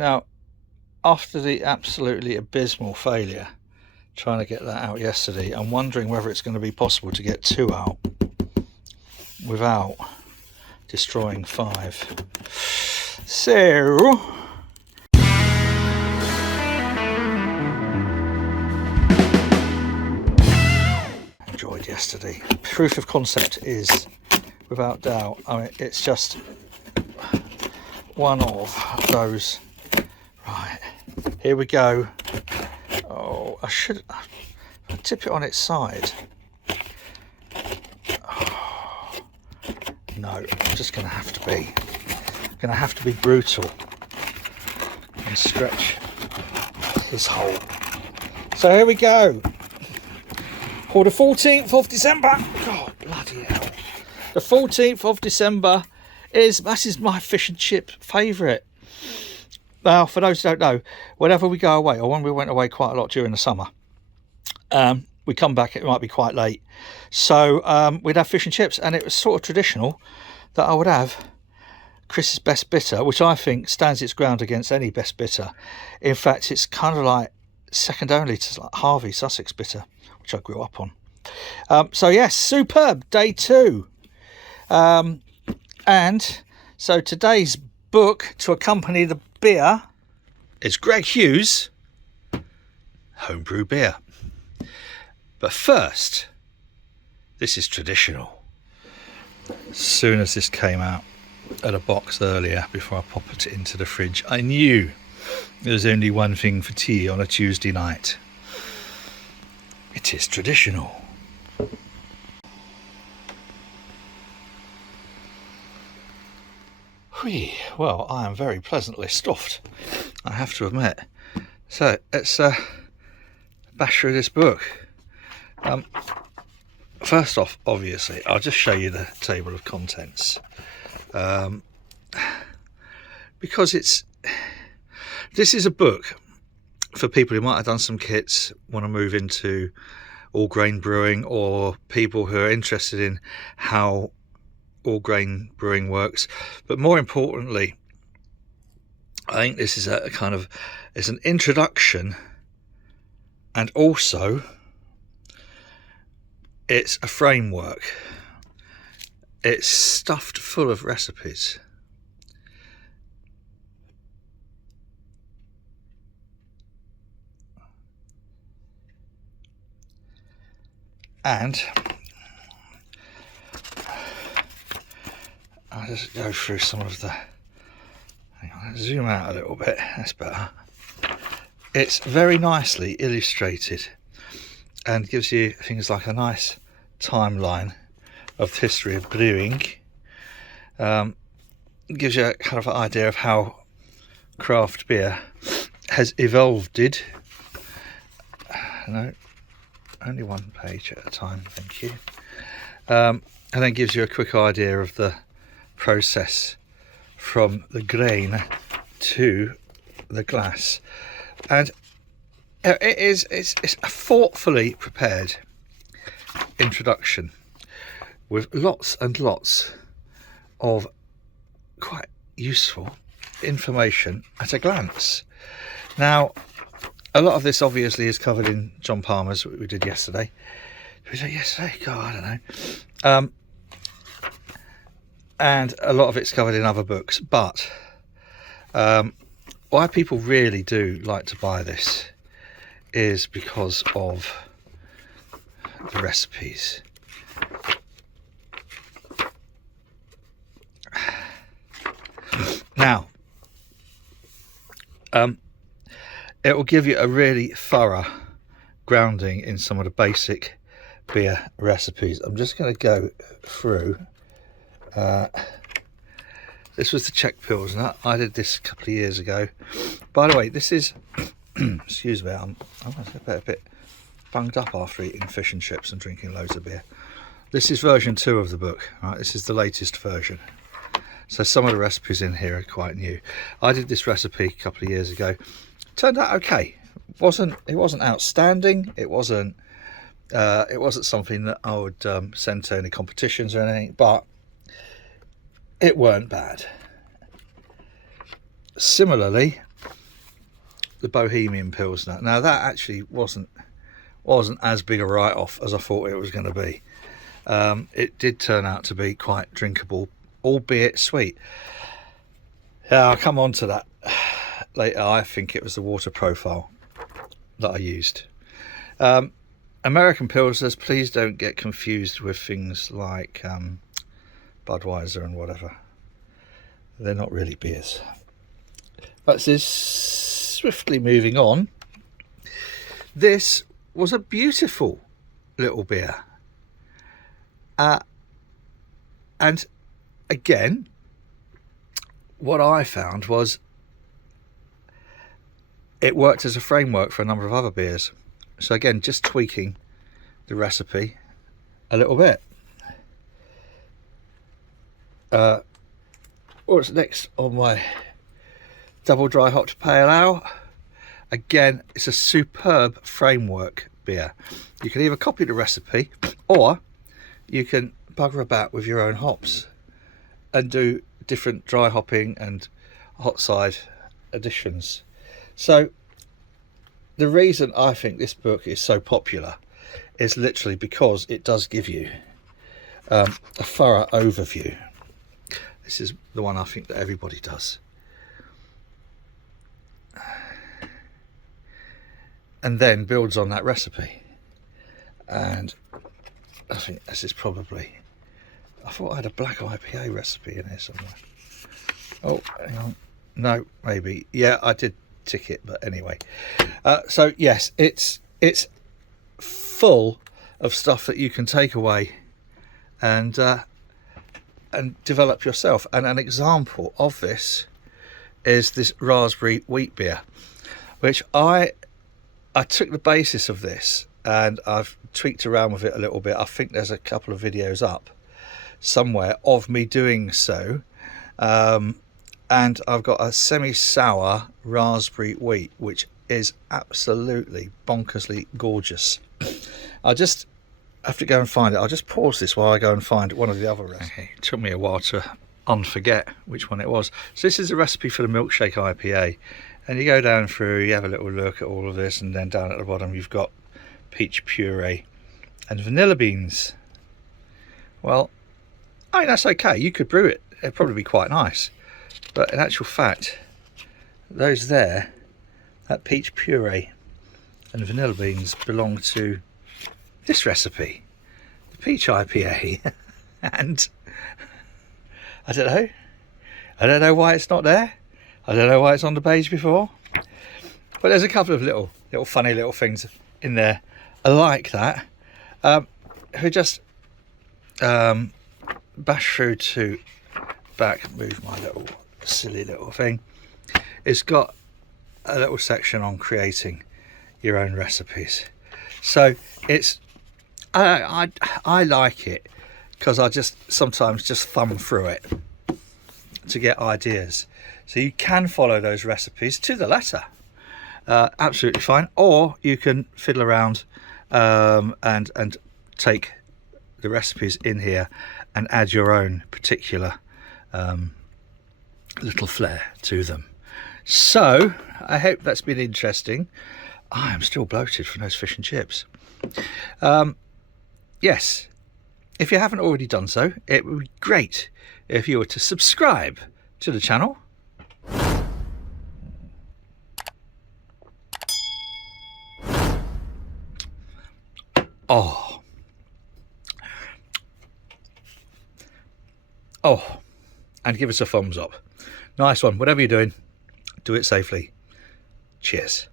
Now, after the absolutely abysmal failure trying to get that out yesterday, I'm wondering whether it's going to be possible to get 2 out without destroying 5. So enjoyed yesterday. Proof of concept is without doubt. I mean, it's just one of those. Right, here we go. Oh, I should tip it on its side. Oh, no, I'm just going to have to be brutal and stretch this hole. So here we go. For the 14th of December. God, bloody hell. The 14th of December is my fish and chip favourite. Now, for those who don't know, whenever we go away, or when we went away quite a lot during the summer, we come back, it might be quite late. So we'd have fish and chips, and it was sort of traditional that I would have Chris's Best Bitter, which I think stands its ground against any Best Bitter. In fact, it's kind of like second only to like Harvey Sussex Bitter, which I grew up on. So yes, superb, day 2. And so today's book to accompany the beer is Greg Hughes' Homebrew Beer. But first, this is traditional. As soon as this came out at a box earlier, before I popped it into the fridge, I knew there was only one thing for tea on a Tuesday night. It is traditional. Whee, well, I am very pleasantly stuffed, I have to admit. So let's bash through this book. First off, obviously, I'll just show you the table of contents, because this is a book for people who might have done some kits, want to move into all grain brewing, or people who are interested in how all grain brewing works. But more importantly, I think this is it's an introduction, and also it's a framework. It's stuffed full of recipes. And I'll just go through some of the, hang on, zoom out a little bit, that's better. It's very nicely illustrated and gives you things like a nice timeline of the history of brewing. Gives you a kind of an idea of how craft beer has evolved. No, only one page at a time, thank you. And then gives you a quick idea of the process from the grain to the glass. And it's a thoughtfully prepared introduction with lots and lots of quite useful information at a glance. Now, a lot of this obviously is covered in John Palmer's, what we did yesterday. Did we do it yesterday? God, I don't know. And a lot of it's covered in other books. But why people really do like to buy this is because of the recipes. Now, it will give you a really thorough grounding in some of the basic beer recipes. I'm just going to go through. This was the Czech Pilsner. I did this a couple of years ago. By the way, this is excuse me, I'm a bit bunged up after eating fish and chips and drinking loads of beer. This is version 2 of the book. Right, this is the latest version. So some of the recipes in here are quite new. I did this recipe a couple of years ago. Turned out okay. It wasn't outstanding. It wasn't something that I would send to any competitions or anything, but it weren't bad. Similarly, the Bohemian Pilsner. Now that actually wasn't as big a write-off as I thought it was going to be. It did turn out to be quite drinkable, albeit sweet. I'll come on to that later. I think it was the water profile that I used. American Pilsners, please don't get confused with things like Budweiser and whatever. They're not really beers. But this swiftly moving on. This was a beautiful little beer. And again, what I found was it worked as a framework for a number of other beers. So again, just tweaking the recipe a little bit. What's next on my double dry hopped pale ale? Again, it's a superb framework beer. You can either copy the recipe or you can bugger about with your own hops and do different dry hopping and hot side additions. So the reason I think this book is so popular is literally because it does give you a thorough overview. This is the one I think that everybody does. And then builds on that recipe. And I think this is probably, I thought I had a black IPA recipe in here somewhere. Oh, hang on. No, maybe. Yeah, I did tick it, but anyway. So yes, it's full of stuff that you can take away and develop yourself. And an example of this is this raspberry wheat beer, which I took the basis of this and I've tweaked around with it a little bit. I think there's a couple of videos up somewhere of me doing so. And I've got a semi-sour raspberry wheat, which is absolutely bonkersly gorgeous. I just have to go and find it. I'll just pause this while I go and find one of the other recipes. Okay. It took me a while to unforget which one it was. So this is a recipe for the milkshake IPA. And you go down through, you have a little look at all of this, and then down at the bottom you've got peach puree and vanilla beans. Well, I mean, that's okay. You could brew it. It'd probably be quite nice. But in actual fact, those there, that peach puree and vanilla beans, belong to this recipe, the peach IPA. And I don't know why it's not there. I don't know why it's on the page before. But there's a couple of little funny little things in there. I like that. Who just bash through to back, move my little silly little thing. It's got a little section on creating your own recipes. So it's I like it because I just sometimes just thumb through it to get ideas. So you can follow those recipes to the letter, absolutely fine, or you can fiddle around and take the recipes in here and add your own particular little flair to them. So I hope that's been interesting. I am still bloated from those fish and chips. Yes, if you haven't already done so, it would be great if you were to subscribe to the channel. And give us a thumbs up. Nice one. Whatever you're doing, do it safely. Cheers.